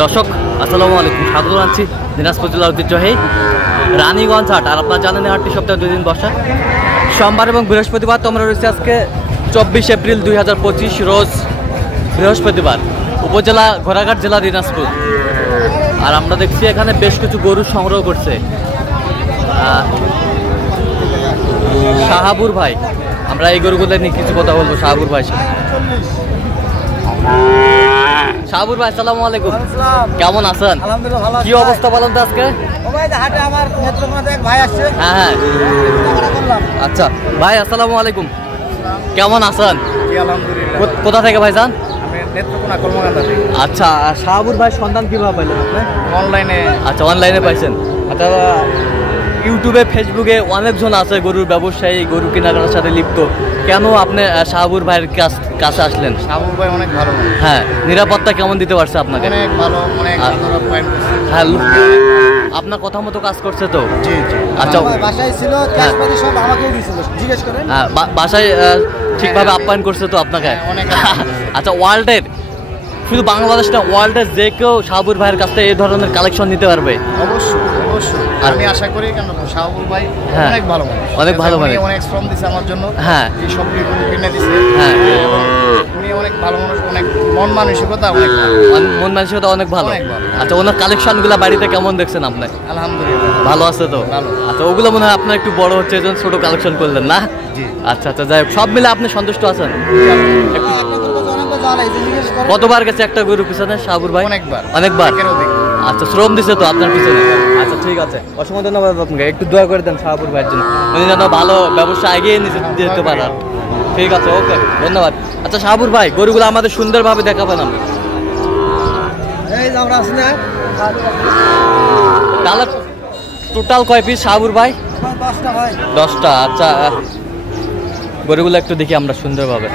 দর্শক আসসালামু আলাইকুম, স্বাগত জানাচ্ছি দিনাজপুর জেলার ঐতিহ্যবাহী রানীগঞ্জ হাট। আর আপনার জানেন হাটটি সপ্তাহে 2 দিন বসা, সোমবার এবং বৃহস্পতিবার। তো আমরা রয়েছে আজকে 24 এপ্রিল 2025 রোজ বৃহস্পতিবার, উপজেলা ঘোড়াঘাট, জেলা দিনাজপুর। আর আমরা দেখছি এখানে বেশ কিছু গরু সংগ্রহ করছে শাহাবুর ভাই। আমরা এই গরুগুলো নিয়ে কিছু কথা বলবো শাহাবুর ভাই। শাহাবুর ভাই আসসালামু আলাইকুম, কেমন আছেন? কি অবস্থা বলেন তো আজকে? হ্যাঁ, আচ্ছা ভাই আসসালামু আলাইকুম, কেমন আছেন? কোথা থেকে ভাই যান? আচ্ছা, শাহাবুর ভাই সন্ধান কিভাবে পাইলেন আপনি? অনলাইনে। আচ্ছা, অনলাইনে পাইছেন। আচ্ছা, ইউটিউবে ফেসবুকে অনেকজন আছে গরুর ব্যবসায়ী, গরু কেনাকাটার সাথে লিপ্ত। কেন আপনি শাহাবুর ভাইয়ের কাছে আসলেন? শাহাবুর ভাই অনেক ভালো। হ্যাঁ, নিরাপত্তা কেমন দিতে পারছে আপনাকে? অনেক ভালো, অনেক হ্যাঁ, আপনার কথা মতো কাজ করছে তো? জি জি। আচ্ছা, বাসায় ছিল, ক্যাশ পানি সব আমাকেই দিয়েছিল, জিজ্ঞেস করেন। হ্যাঁ, বাসায় ঠিকভাবে আপ্যায়ন করছে তো আপনাকে? অনেক। আচ্ছা, ওয়ার্ল্ডের, শুধু বাংলাদেশ না, ওয়ার্ল্ডের যে কেউ শাহাবুর ভাইয়ের কাছ থেকে এই ধরনের কালেকশন নিতে পারবে? অবশ্যই অবশ্যই, আমি আশা করি। কেন, শাহাবুর ভাই অনেক ভালো মানুষ, অনেক ভালো মানুষ, অনেক শ্রম দিছে আমার জন্য। হ্যাঁ, এই সব কিনে দিছে। হ্যাঁ, উনি অনেক ভালো মানুষ, অনেক মন মানসিকতা অনেক মন মানসিকতা অনেক ভালো। আচ্ছা, ওনার কালেকশনগুলো বাড়িতে কেমন দেখছেন আপনি? আলহামদুলিল্লাহ ভালো আছে তো? আচ্ছা, ওগুলো মনে হয় আপনার একটু বড় হচ্ছে, এই জন্য ছোট কালেকশন করলেন না? আচ্ছা আচ্ছা, যাই হোক, সব মিলে আপনি সন্তুষ্ট আছেন? কতবার গেছে একটা গরু পিছনে শাহাবুর ভাই? অনেকবার। আচ্ছা, শ্রম দিছে তো আপনার পিছনে? আচ্ছা, ঠিক আছে, অসংখ্য ধন্যবাদ আপনাকে। একটু দোয়া করে দেন শাহাবুর ভাইয়ের জন্য, উনি যেন ভালো ব্যবসা এগিয়ে নিতে যেতে পারার। ঠিক আছে, ওকে, ধন্যবাদ। আচ্ছা শাহাবুর ভাই, গরুগুলো আমাদের সুন্দরভাবে দেখাবেন আপনি। তাহলে টোটাল কয় পিস শাহাবুর ভাই? 10টা। আচ্ছা, গরুগুলো একটু দেখি আমরা সুন্দরভাবে।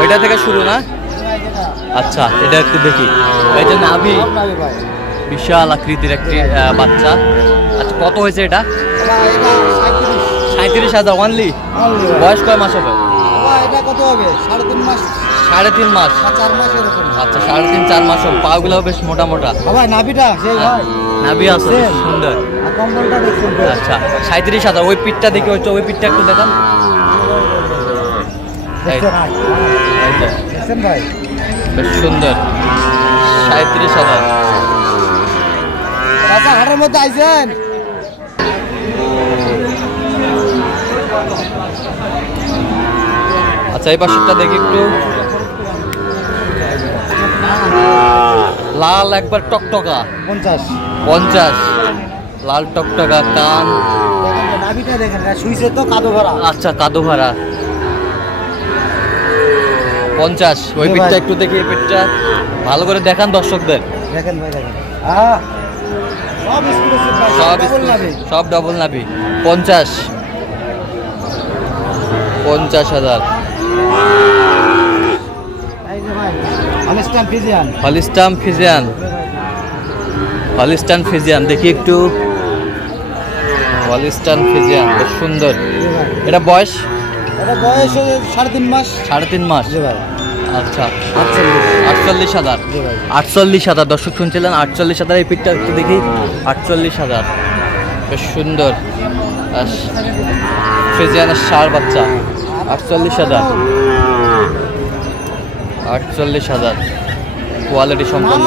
ওইটা থেকে শুরু না? আচ্ছা, এটা একটু দেখি। এই যে নাভি, বিশাল আকৃতির একটি বাচ্চা। আচ্ছা, কত হয়েছে এটা? 37,000 অনলি। বয়স কয় মাস হবে? সাড়ে তিন মাস। আচ্ছা, 3.5-4 মাস হবে। পাগুলো বেশ মোটা মোটা। নাভি আছে সুন্দর। আচ্ছা, 37,000। ওই পিঠটা দেখি, ওই পিঠটা একটু দেখান। বেশ সুন্দর, 37,000। হাটের মধ্যে আইছেন। আচ্ছা, এই পাশেরটা দেখি একটু। লাল একবার টকটকা। 50। লাল টকটকা, কান। আচ্ছা, কাদো ভরা। 50। ওই পিঠটা একটু দেখি, এই পিঠটা ভালো করে দেখান দর্শকদের। সব ডবল নাভি। 50,000। হলিস্টান ফিজিয়ান দেখি একটু। হলিস্টান ফিজিয়ান বেশ সুন্দর। এটা বয়স? 3.5 মাস। আচ্ছা, 48,000। 48,000 দর্শক শুনছিলেন, 48,000। এই পিকটা একটু দেখি। 48,000 বেশ সুন্দর। ফিজিয়ানের ষাঁড় বাচ্চা। 48,000। 48,000 কোয়ালিটি সম্পন্ন।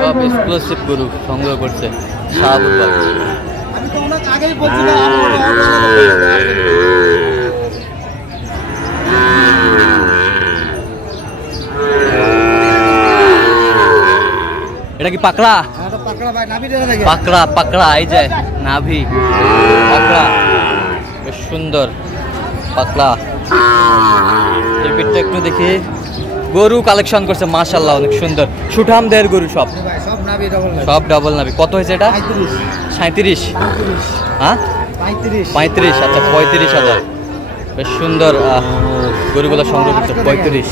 সব এক্সক্লুসিভ গরু সংগ্রহ করছে শাহাবুর ভাই। এটা কি পাকড়া? পাকড়া, এই যে নাভি পাকড়া, বেশ সুন্দর পাকড়া। এই পিঠটা একটু দেখি। গরু কালেকশন করছে মাশাআল্লাহ, অনেক সুন্দর সুঠাম দেহের গরু, সব ডাবল নাভি। কত হয়েছে এটা? 37। হ্যাঁ, 35। আচ্ছা, 35,000। বেশ সুন্দর গরুগুলো সংগ্রহ করছে। 35।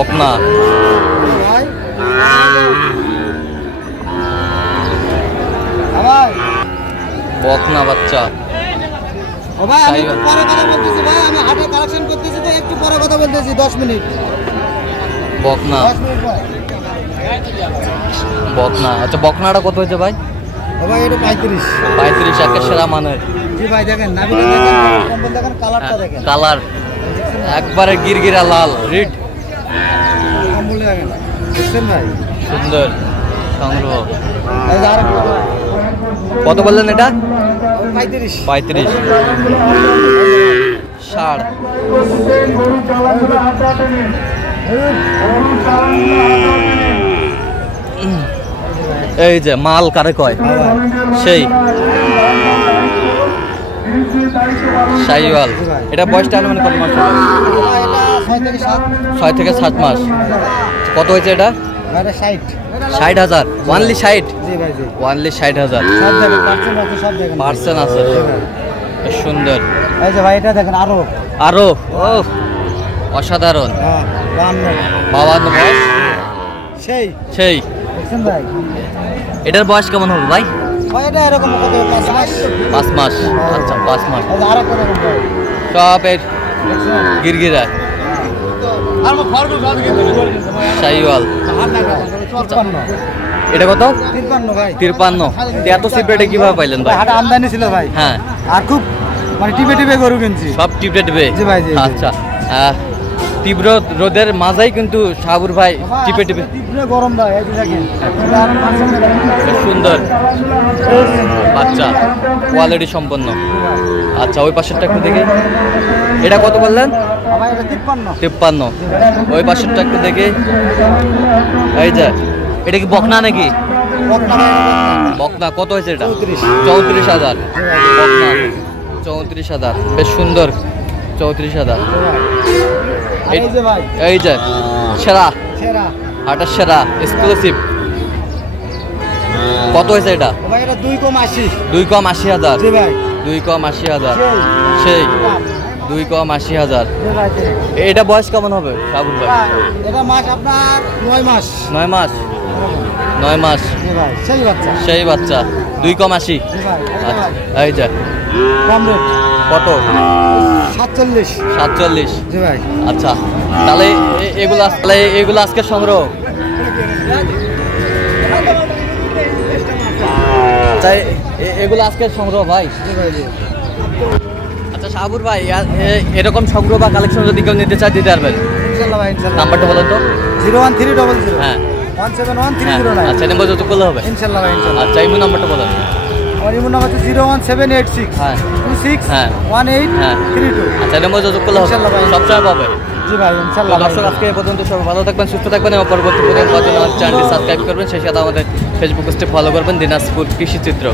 বকনা। ভাই ভাই বকনা বাচ্চা। ও ভাই আমি সাইওয়াল। একটু পরে কথা বলতেছি ভাই, আমি হাটে কালেকশন করতেছি তো একটু পরে কথা বলতেছি 10 মিনিট। বকনা 10 মিনিট ভাই। বকনা। আচ্ছা বকনাটা কত হয়েছে ভাই? ও ভাই এটা 35। 35 একের সেরা মানের। জি ভাই দেখেন নাভিটা দেখেন, কম্বল দেখেন, কালারটা দেখেন, কালার একবারে গিরগিরা লাল রিড। কম্বল দেখেন, দেখছেন ভাই? সুন্দর সংগ্রহ। এই যে আরেকটা ভাই, কত বললেন এটা? 35। 35। ষাড়। এই যে মাল কারে কয় সেই শাহিওয়াল। এটা বয়সটা মানে কত মাস হবে? এটা 6 থেকে 7। 6 থেকে 7 মাস। কত হয়েছে এটা? এটা 60। 60,000 ওয়ানলি 60। জি ভাই জি। ওয়ানলি 60,000 সব দেখেন, পার্সেন্ট আছে, সব দেখেন। পার্সেন্ট আছে। বেশ সুন্দর। এই যে ভাই এটা দেখেন আরো। আরো ও অসাধারণ। হ্যাঁ 52। 52 বয়স সেই সেই। দেখছেন ভাই? এটার বয়স কেমন হবে ভাই? ভাই এটা এরকম কত 5 মাস। 5 মাস। আচ্ছা 5 মাস। এই যে আরেকটা দেখেন ভাই, সব এর দেখছেন? গিরগিরা আর মো খরগোশ বাদ গেছে শাহিওয়াল। হাত লাগা 55। এটা কত? 53 ভাই। 53। এত সিপ্রেটে কিভাবে পাইলেন ভাই ভাই? হাট আমদানি ছিল ভাই। হ্যাঁ আর খুব মানে টিপে টিপে গরু কিনছি। সব টিপে টিপে। জি ভাই, জি, জি। আচ্ছা তীব্র রোদের মাঝেই কিন্তু শাহাবুর ভাই টিপে টিপে। টিপে গরম ভাই, এই যে দেখেন। এটা আর পার্সেন্ট দেখেন। বেশ সুন্দর বাচ্চা, কোয়ালিটি সম্পন্ন। আচ্ছা ওই পাশেরটা একটু দেখি। এটা কত বললেন? ভাই এটা 53। 53। ওই পাশেরটা একটু দেখি। এই যে এটা কি বকনা নাকি? বকনা। কত হয়েছে এটা? 34,000। বকনা 34,000। বেশ সুন্দর 34,000। আর এই যে ভাই এই যে সেরা সেরা। হাটের সেরা এক্সক্লুসিভ। কত হয়েছে এটা? ভাই এটা 2 কম 80। 2 কম 80,000। জি ভাই। 2 কম 80,000। সেই। সেই 2 কম 80,000। জি ভাই জি। এটা বয়স কেমন হবে রাহুল ভাই? এটা মাস আপনার 9 মাস। 9 মাস। 9 মাস। জি ভাই সেই বাচ্চা। সেই বাচ্চা 2 কম 80। জি ভাই এই যে ভাই এই যে কম রেট কত? 47। 47। জি ভাই। আচ্ছা তাহলে এগুলো আজকে সংগ্রহ। তাই এগুলো আজকে সংগ্রহ ভাই। জি ভাই জি। আচ্ছা শাহাবুর ভাই এরকম সংগ্রহ বা কালেকশন যদি কেউ নিতে চায় দিতে পারবেন? ইনশাআল্লাহ ভাই ইনশাআল্লাহ। নাম্বারটা বলেন তো। 01300 হ্যাঁ 171 আচ্ছা 309। এই নাম্বার যত করলে হবে। ইনশাআল্লাহ ভাই ইনশাআল্লাহ। আচ্ছা এই নাম্বারটা বলেন। আমার ইমো নাম্বার হচ্ছে 01786 হ্যাঁ 26 হ্যাঁ। 1832। আচ্ছা এই নাম্বার যত করলে হবে ইনশাআল্লাহ ভাই। সবসময় পাবে। জি ভাই তো ইনশাআল্লাহ ভাই। দর্শক আজকে এই পর্যন্ত সবাই ভালো থাকবেন, সুস্থ থাকবেন এবং পরবর্তী পর্যন্ত চ্যানেলটি সাবস্ক্রাইব করবেন, সেই সাথে আমাদের ফেসবুক পেজটি ফলো করবেন দিনাজপুর কৃষি চিত্র।